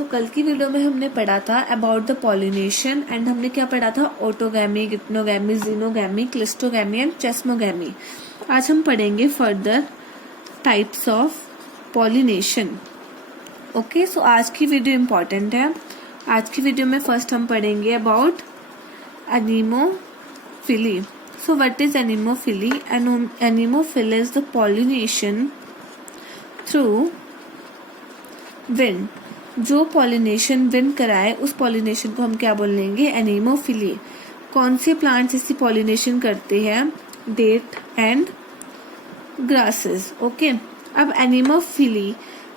सो कल की वीडियो में हमने पढ़ा था अबाउट द पॉलिनेशन एंड हमने क्या पढ़ा था, autogamy, geitonogamy, xenogamy, cleistogamy and chasmogamy. आज हम पढ़ेंगे further types of pollination. Okay, so आज की वीडियो इम्पॉर्टेंट है। आज की वीडियो में फर्स्ट हम पढ़ेंगे about anemophily. So what is anemophily? Anemophily is the pollination through wind. जो पॉलिनेशन विंड कराए उस पॉलिनेशन को हम क्या बोलेंगे? एनीमोफिली। कौन से प्लांट्स इसकी पॉलिनेशन करते हैं? Date and grasses. ओके, अब एनीमोफिली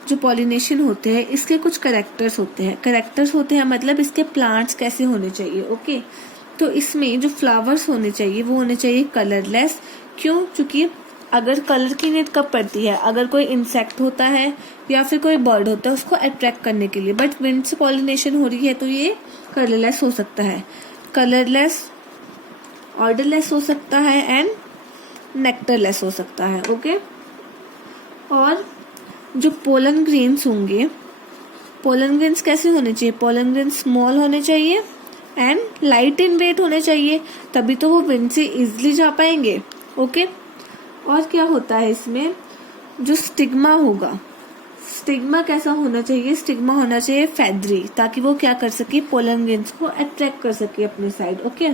जो पॉलिनेशन होते हैं इसके कुछ करेक्टर्स होते हैं। करेक्टर्स होते हैं मतलब इसके प्लांट्स कैसे होने चाहिए। ओके, तो इसमें जो फ्लावर्स होने चाहिए वो होने चाहिए कलरलेस। क्यों? क्योंकि अगर कलर की नीड कब पड़ती है? अगर कोई इंसेक्ट होता है या फिर कोई बर्ड होता है उसको अट्रैक्ट करने के लिए। बट विंड से पॉलिनेशन हो रही है तो ये कलरलेस हो सकता है, कलरलेस, ऑर्डरलेस हो सकता है एंड नेक्टरलेस हो सकता है। ओके, और जो पोलन ग्रेन्स होंगे, पोलन ग्रेन्स कैसे होने चाहिए? पोलन ग्रेन्स स्मॉल होने चाहिए एंड लाइट इन वेट होने चाहिए, तभी तो वो विंड से इजिली जा पाएंगे। ओके, और क्या होता है इसमें? जो स्टिग्मा होगा, स्टिग्मा कैसा होना चाहिए? स्टिग्मा होना चाहिए फेदरी, ताकि वो क्या कर सके? पोलन ग्रेन्स को अट्रैक्ट कर सके अपने साइड। ओके,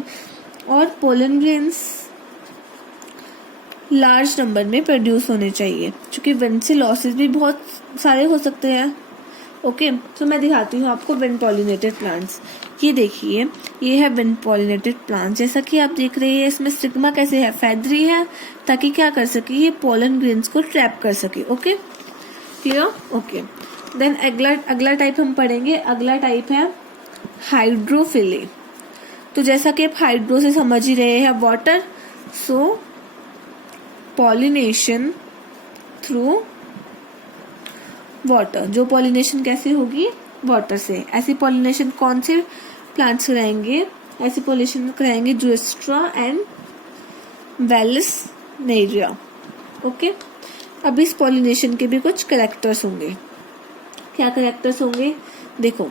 और पोलन ग्रेन्स लार्ज नंबर में प्रोड्यूस होने चाहिए, क्योंकि विंड से लॉसेस भी बहुत सारे हो सकते हैं। ओके, तो मैं दिखाती हूँ आपको विंड पॉलिनेटेड प्लांट्स। ये देखिए, ये है विंड पॉलिनेटेड प्लांट। जैसा कि आप देख रहे हैं इसमें स्टिग्मा कैसे है? फेदरी है, ताकि क्या कर सके? ये पोलन ग्रेन्स को ट्रैप कर सके। Okay, clear? ओके, देन अगला टाइप हम पढ़ेंगे। अगला टाइप है हाइड्रोफिली। तो जैसा कि आप हाइड्रो से समझ ही रहे हैं, वाटर। सो पॉलिनेशन थ्रू वाटर। जो पॉलिनेशन कैसे होगी? वाटर से। ऐसी पॉलिनेशन कौन से प्लांट्स कराएंगे? ऐसी पॉलिनेशन कराएंगे जोस्ट्रा एंड वेलसनेरिया। ओके, अब इस पॉलिनेशन के भी कुछ कैरेक्टर्स होंगे। क्या कैरेक्टर्स होंगे? देखो,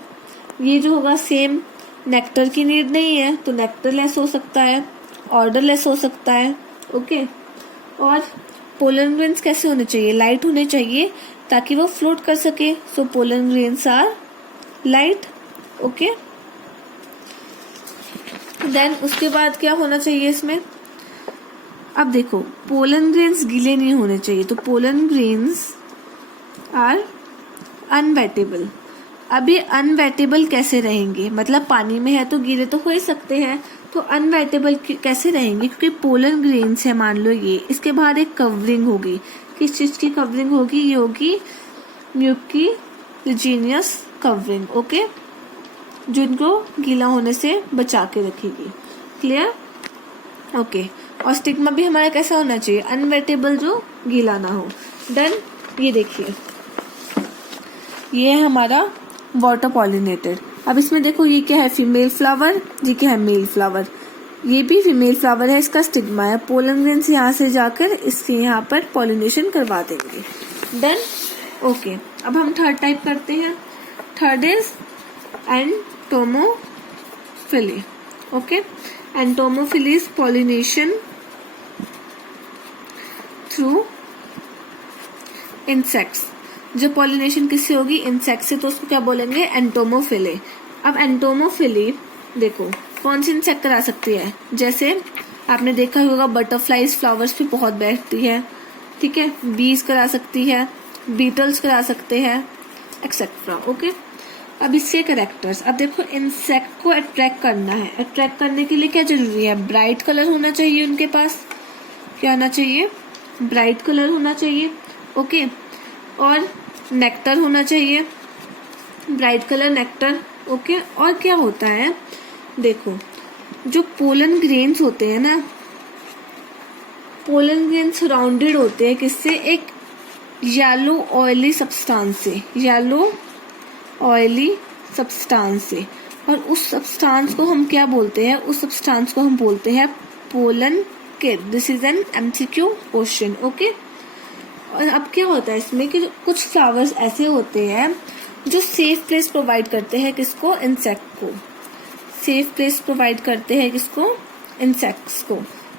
ये जो होगा सेम नेक्टर की नीड नहीं है तो नेक्टरलेस हो सकता है, ऑर्डरलेस हो सकता है। ओके, और पोलन ग्रेन्स कैसे होने चाहिए? लाइट होने चाहिए ताकि वो फ्लोट कर सके। So pollen grains are light. Okay, then उसके बाद क्या होना चाहिए इसमें? अब देखो, पोलन ग्रेन्स गीले नहीं होने चाहिए, तो पोलन ग्रेन्स आर अनवेटेबल। अब ये अनवेटेबल कैसे रहेंगे? मतलब पानी में है तो गीले तो हो ही सकते हैं, तो अनवेटेबल कैसे रहेंगे? क्योंकि पोलन ग्रेन्स है, मान लो ये, इसके बाहर एक कवरिंग होगी। किस चीज की कवरिंग होगी? ये होगी म्यूकोजेनियस कवरिंग। ओके, जो इनको गीला होने से बचा के रखेगी। क्लियर? ओके, और स्टिग्मा भी हमारा कैसा होना चाहिए? अनवेटेबल, जो गीला ना हो। देन ये देखिए, ये है हमारा वाटर पॉलिनेटेड। अब इसमें देखो, ये क्या है? Female flower. ये क्या है? Male flower. ये भी फीमेल फ्लावर है, इसका स्टिग्मा है। पोलन ग्रेन्स यहाँ से जाकर इसके यहाँ पर पॉलिनेशन करवा देंगे। देन ओके, अब हम थर्ड टाइप करते हैं। Third is entomophily. Okay, entomophily is pollination through insects. जो पॉलिनेशन किससे होगी? इंसेक्ट से, तो उसको क्या बोलेंगे? एंटोमोफिली। अब एंटोमोफिली देखो कौन सी इंसेक्ट करा सकती है? जैसे आपने देखा होगा बटरफ्लाइज फ्लावर्स पे बहुत बैठती है, ठीक है। बीज करा सकती है, बीटल्स करा सकते हैं, एक्सेट्रा। ओके, अब इससे कैरेक्टर्स। अब देखो, इंसेक्ट को अट्रैक्ट करना है। अट्रैक्ट करने के लिए क्या जरूरी है? ब्राइट कलर होना चाहिए उनके पास। क्या होना चाहिए? ब्राइट कलर होना चाहिए। ओके, और नेक्टर होना चाहिए, ब्राइट कलर नेक्टर। ओके, और क्या होता है? देखो, जो पोलन ग्रेन्स होते हैं ना, पोलन ग्रेन्स सराउंडेड होते हैं किससे? एक येलो ऑयली सब्सटेंस से, येलो ऑयली सब्सटेंस से। और उस सब्सटेंस को हम क्या बोलते हैं? उस सब्सटेंस को हम बोलते हैं pollen kid. This is an MCQ question. Okay, और अब क्या होता है इसमें कि कुछ फ्लावर्स ऐसे होते हैं जो सेफ प्लेस प्रोवाइड करते हैं किसको, इंसेक्ट को, सेफ प्लेस प्रोवाइड करते हैं किसको, इंसेक्ट्स को।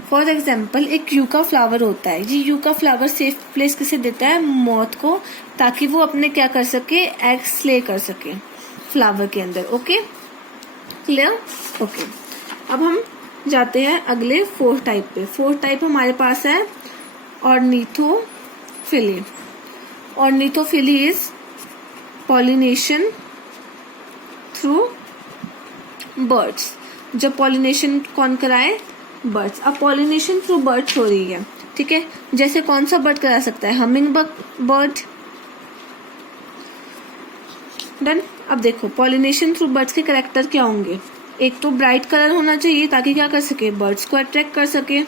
फॉर एग्जाम्पल एक यूका फ्लावर होता है, ये यूका फ्लावर सेफ प्लेस किसे देता है, मॉथ को, ताकि वो अपने क्या कर सके, एग्स ले कर सके फ्लावर के अंदर। Okay clear, okay. अब हम जाते हैं अगले फोर्थ टाइप पे। फोर्थ टाइप हमारे पास है ornithophily. Ornithophily is pollination through birds. जब पॉलिनेशन कौन कराए, बर्ड्स। अब पॉलिनेशन थ्रू बर्ड्स हो रही है, ठीक है। जैसे कौन सा बर्ड करा सकता है, हमिंग बर्ड। डन। अब देखो पॉलिनेशन थ्रू बर्ड्स के कैरेक्टर क्या होंगे, एक तो ब्राइट कलर होना चाहिए ताकि क्या कर सके, बर्ड्स को अट्रैक्ट कर सके।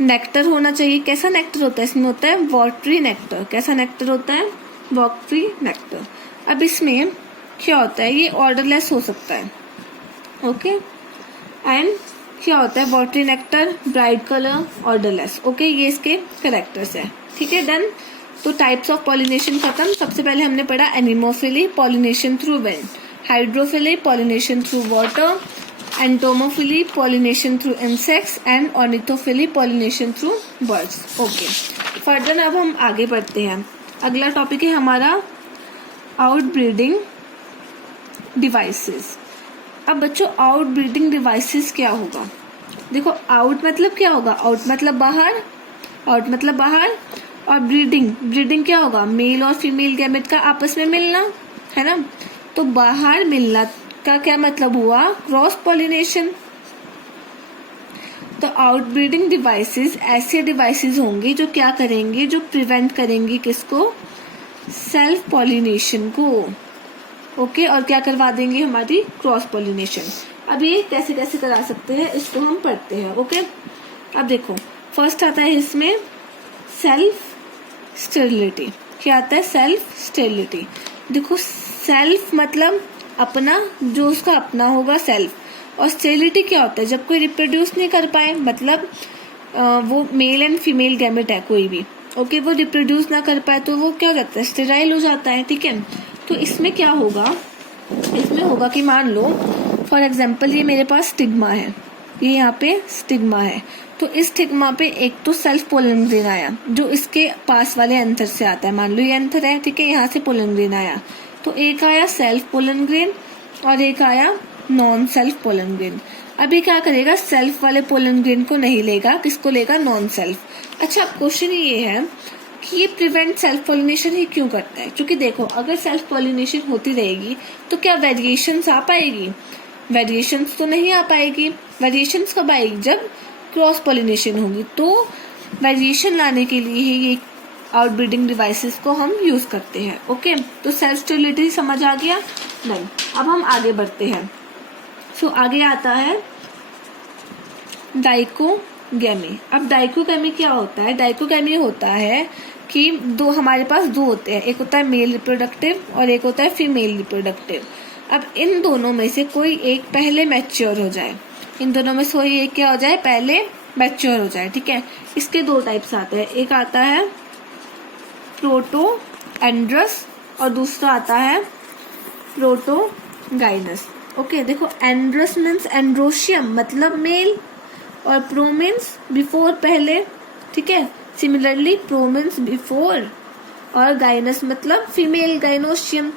नेक्टर होना चाहिए, कैसा नेक्टर होता है, इसमें होता है वाटरी नेक्टर। कैसा नेक्टर होता है, वाटरी नेक्टर। अब इसमें क्या होता है, ये ऑर्डरलेस हो सकता है, ओके। एंड क्या होता है, watery nectar, bright colour, odourless. Okay, ये इसके कैरेक्टर्स है, ठीक है। डन। तो टाइप्स ऑफ पॉलिनेशन खत्म। सबसे पहले हमने पढ़ा anemophily, pollination through wind, hydrophily, pollination through water, entomophily, pollination through insects, and ornithophily, pollination through birds. Okay, further अब हम आगे बढ़ते हैं। अगला टॉपिक है हमारा आउटब्रीडिंग डिवाइसेस। अब बच्चों आउटब्रीडिंग डिवाइसेस क्या होगा, देखो आउट मतलब क्या होगा, आउट मतलब बाहर, आउट मतलब बाहर, और ब्रीडिंग क्या होगा, मेल और फीमेल गैमेट का आपस में मिलना, है ना। तो बाहर मिलना का क्या मतलब हुआ, क्रॉस पॉलिनेशन। तो आउटब्रीडिंग डिवाइसेस ऐसे डिवाइसेस होंगे जो क्या करेंगे, जो प्रिवेंट करेंगे किसको, सेल्फ पॉलिनेशन को। ओके, और क्या करवा देंगे, हमारी क्रॉस पॉलिनेशन। अब ये कैसे कैसे करा सकते हैं इसको हम पढ़ते हैं। ओके, अब देखो फर्स्ट आता है इसमें सेल्फ स्टेरिलिटी। क्या आता है, सेल्फ स्टेरिलिटी। देखो सेल्फ मतलब अपना, जो उसका अपना होगा सेल्फ, और स्टेरिलिटी क्या होता है, जब कोई रिप्रोड्यूस नहीं कर पाए, मतलब वो मेल एंड फीमेल गैमेट है कोई भी, ओके, वो रिप्रोड्यूस ना कर पाए तो वो क्या हो जाता है, स्टेराइल हो जाता है, ठीक है। तो इसमें क्या होगा, इसमें होगा कि मान लो फॉर एग्जाम्पल ये मेरे पास स्टिग्मा है, ये यहाँ पे स्टिग्मा है, तो इस स्टिग्मा पे एक तो सेल्फ पोलन ग्रेन आया जो इसके पास वाले एंथर से आता है, मान लो ये एंथर है, ठीक है, यहाँ से पोलन ग्रेन आया, तो एक आया सेल्फ पोलन ग्रेन और एक आया नॉन सेल्फ पोलन ग्रेन। अभी क्या करेगा, सेल्फ वाले पोलन ग्रेन को नहीं लेगा, किसको लेगा, नॉन सेल्फ। अच्छा, क्वेश्चन ये है कि ये प्रिवेंट सेल्फ पॉलिनेशन ही क्यों करता है, क्योंकि देखो अगर सेल्फ पॉलिनेशन होती रहेगी तो क्या वेरिएशंस आ पाएगी, वेरिएशंस तो नहीं आ पाएगी। वेरिएशंस कब आएगी, जब क्रॉस पॉलिनेशन होगी। तो वेरिएशन लाने के लिए ही ये आउटब्रीडिंग डिवाइसेस को हम यूज करते हैं। ओके, तो सेल्फ स्टेरिलिटी समझ आ गया, नहीं। अब हम आगे बढ़ते हैं। सो आगे आता है डाइकोगैमी। अब डाइकोगैमी क्या होता है, डाइकोगैमी होता है कि दो, हमारे पास दो होते हैं, एक होता है मेल रिप्रोडक्टिव और एक होता है फीमेल रिप्रोडक्टिव। अब इन दोनों में से कोई एक पहले मैच्योर हो जाए, इन दोनों में से कोई एक क्या हो जाए, पहले मैच्योर हो जाए, ठीक है। इसके दो टाइप्स आते हैं, एक आता है प्रोटोएंड्रस और दूसरा आता है प्रोटोगाइनस। ओके, देखो एंड्रस मीन्स एंड्रोशियम मतलब मेल और प्रो मीन्स बिफोर, पहले, ठीक है। सिमिलरली प्रो मीन्स बिफोर और गाइनस मतलब फीमेल, गाइनोशियम।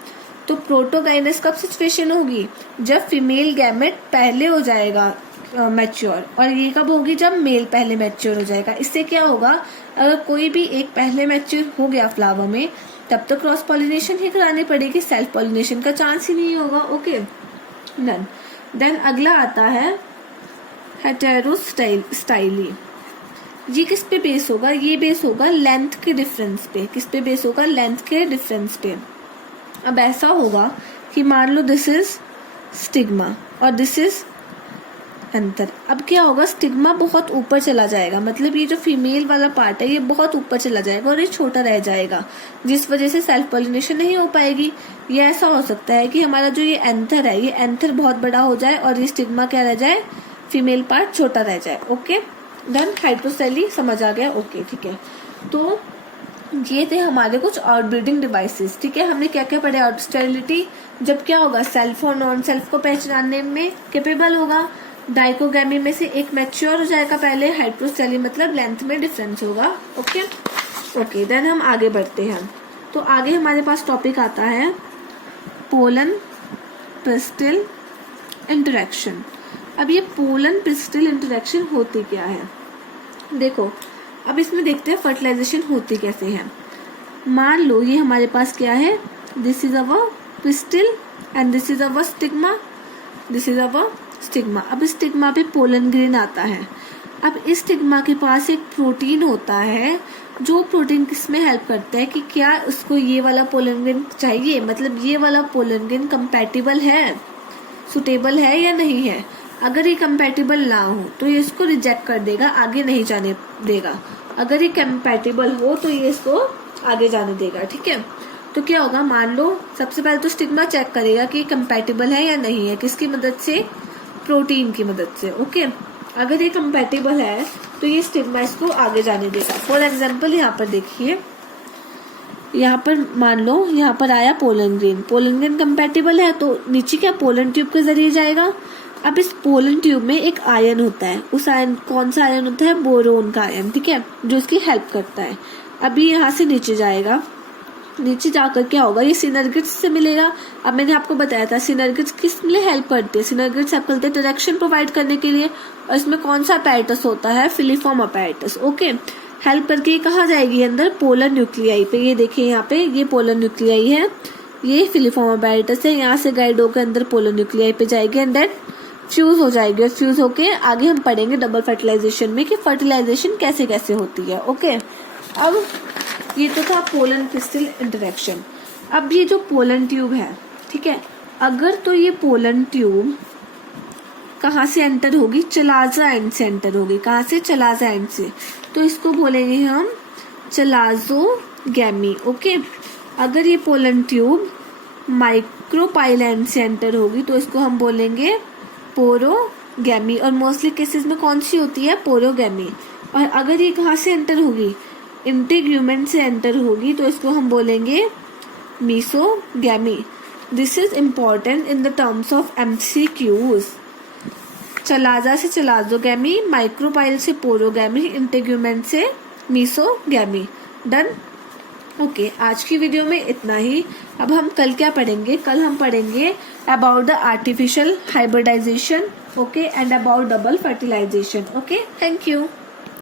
तो प्रोटोगाइनस कब सिचुएशन होगी, जब फीमेल गैमेट पहले हो जाएगा मैच्योर, और ये कब होगी, जब मेल पहले मैच्योर हो जाएगा। इससे क्या होगा, अगर कोई भी एक पहले मैच्योर हो गया फ्लावर में, तब तो क्रॉस पॉलिनेशन ही करानी पड़ेगी, सेल्फ पॉलिनेशन का चांस ही नहीं होगा। Okay, done. देन अगला आता है हेटेरोस्टाइली। ये किस पे बेस होगा, ये बेस होगा लेंथ के डिफरेंस पे। किस पे बेस होगा, लेंथ के डिफरेंस पे। अब ऐसा होगा कि मान लो दिस इज स्टिग्मा और दिस इज एंथर। अब क्या होगा, स्टिग्मा बहुत ऊपर चला जाएगा, मतलब ये जो फीमेल वाला पार्ट है ये बहुत ऊपर चला जाएगा और ये छोटा रह जाएगा, जिस वजह से सेल्फ पॉलिनेशन नहीं हो पाएगी। ये ऐसा हो सकता है कि हमारा जो ये एंथर है, ये एंथर बहुत बड़ा हो जाए और ये स्टिग्मा क्या रह जाए, फीमेल पार्ट छोटा रह जाए। Okay, done. हाइड्रोसेली समझ आ गया, ओके, ठीक है। तो ये थे हमारे कुछ आउटब्रीडिंग डिवाइसेस। ठीक है, हमने क्या क्या पढ़े? आउट स्टेरिलिटी, जब क्या होगा, सेल्फ और नॉन सेल्फ को पहचानने में कैपेबल होगा। डाइकोगैमी में से एक मैच्योर हो जाएगा पहले। हाइड्रोस्टेली मतलब लेंथ में डिफरेंस होगा। ओके देन हम आगे बढ़ते हैं। तो आगे हमारे पास टॉपिक आता है पोलन पिस्टिल इंटरेक्शन। अब ये पोलन पिस्टिल इंटरेक्शन होती क्या है? देखो, अब इसमें देखते हैं फर्टिलाइजेशन होती कैसे है। मान लो ये हमारे पास क्या है, this is our pistil and this is our stigma, this is our stigma. अब स्टिग्मा पे पोलन ग्रेन आता है। अब इस स्टिग्मा के पास एक प्रोटीन होता है, जो प्रोटीन किसमें हेल्प करता है कि क्या उसको ये वाला पोलन ग्रेन चाहिए, मतलब ये वाला पोलन ग्रेन कंपैटिबल है, सुटेबल है या नहीं है। अगर ये कंपैटिबल ना हो तो ये इसको रिजेक्ट कर देगा, आगे नहीं जाने देगा। अगर ये कंपैटिबल हो तो ये इसको आगे जाने देगा। ठीक है, तो क्या होगा, मान लो सबसे पहले तो स्टिग्मा चेक करेगा कि कंपैटिबल है या नहीं है, किसकी मदद से, प्रोटीन की मदद से। ओके, अगर ये कंपैटिबल है तो ये स्टिग्मा इसको आगे जाने देगा। फॉर एग्जाम्पल यहाँ पर देखिए, यहाँ पर मान लो यहाँ पर आया pollen grain, pollen grain compatible है तो नीचे क्या पोलन ट्यूब के जरिए जाएगा। अब इस पोलन ट्यूब में एक आयन होता है, उस आयन, कौन सा आयन होता है, बोरोन का आयन। ठीक है, जो इसकी हेल्प करता है। अभी यहाँ से नीचे जाएगा, नीचे जाकर क्या होगा, ये सिनर्गिड्स से मिलेगा। अब मैंने आपको बताया था सिनर्गिड्स किस लिए हेल्प करती है, सिनर्गिड्स हेल्प करते हैं डायरेक्शन प्रोवाइड करने के लिए। और इसमें कौन सा अपैरेटस होता है, फिलीफॉर्म अपैरेटस। ओके, हेल्प करके ये कहाँ जाएगी, अंदर पोलर न्यूक्लियाई पे। ये देखिए यहाँ पे ये पोलर न्यूक्लियाई है, ये फिलीफॉर्म अपैरेटस है, यहाँ से गाइड होकर अंदर पोलर न्यूक्लियाई पे जाएगी एंड देन फ्यूज हो जाएगी। और फ्यूज होके आगे हम पढ़ेंगे डबल फर्टिलाइजेशन में कि फर्टिलाइजेशन कैसे कैसे होती है। ओके, अब ये तो था पोलन पिस्टिल इंटरेक्शन। अब ये जो पोलन ट्यूब है, ठीक है, अगर तो ये पोलन ट्यूब कहाँ से एंटर होगी, चलाजा एंड से एंटर होगी। कहाँ से, चलाजा एंड से, तो इसको बोलेंगे हम चलाजोगैमी। ओके, अगर ये पोलन ट्यूब माइक्रोपाइल एंड से एंटर होगी तो इसको हम बोलेंगे पोरोगैमी। और मोस्टली केसेस में कौन सी होती है, पोरोगैमी। और अगर ये कहाँ से एंटर होगी, इंटीग्यूमेंट से एंटर होगी तो इसको हम बोलेंगे mesogamy. This is important in the terms of MCQs। Chalaza से चलाजोगैमी, माइक्रोपाइल से पोरोगैमी, इंटीग्यूमेंट से मीसोगैमी। डन। ओके, आज की वीडियो में इतना ही। अब हम कल क्या पढ़ेंगे, कल हम पढ़ेंगे about the artificial hybridization, okay, and about double fertilization. Okay, thank you.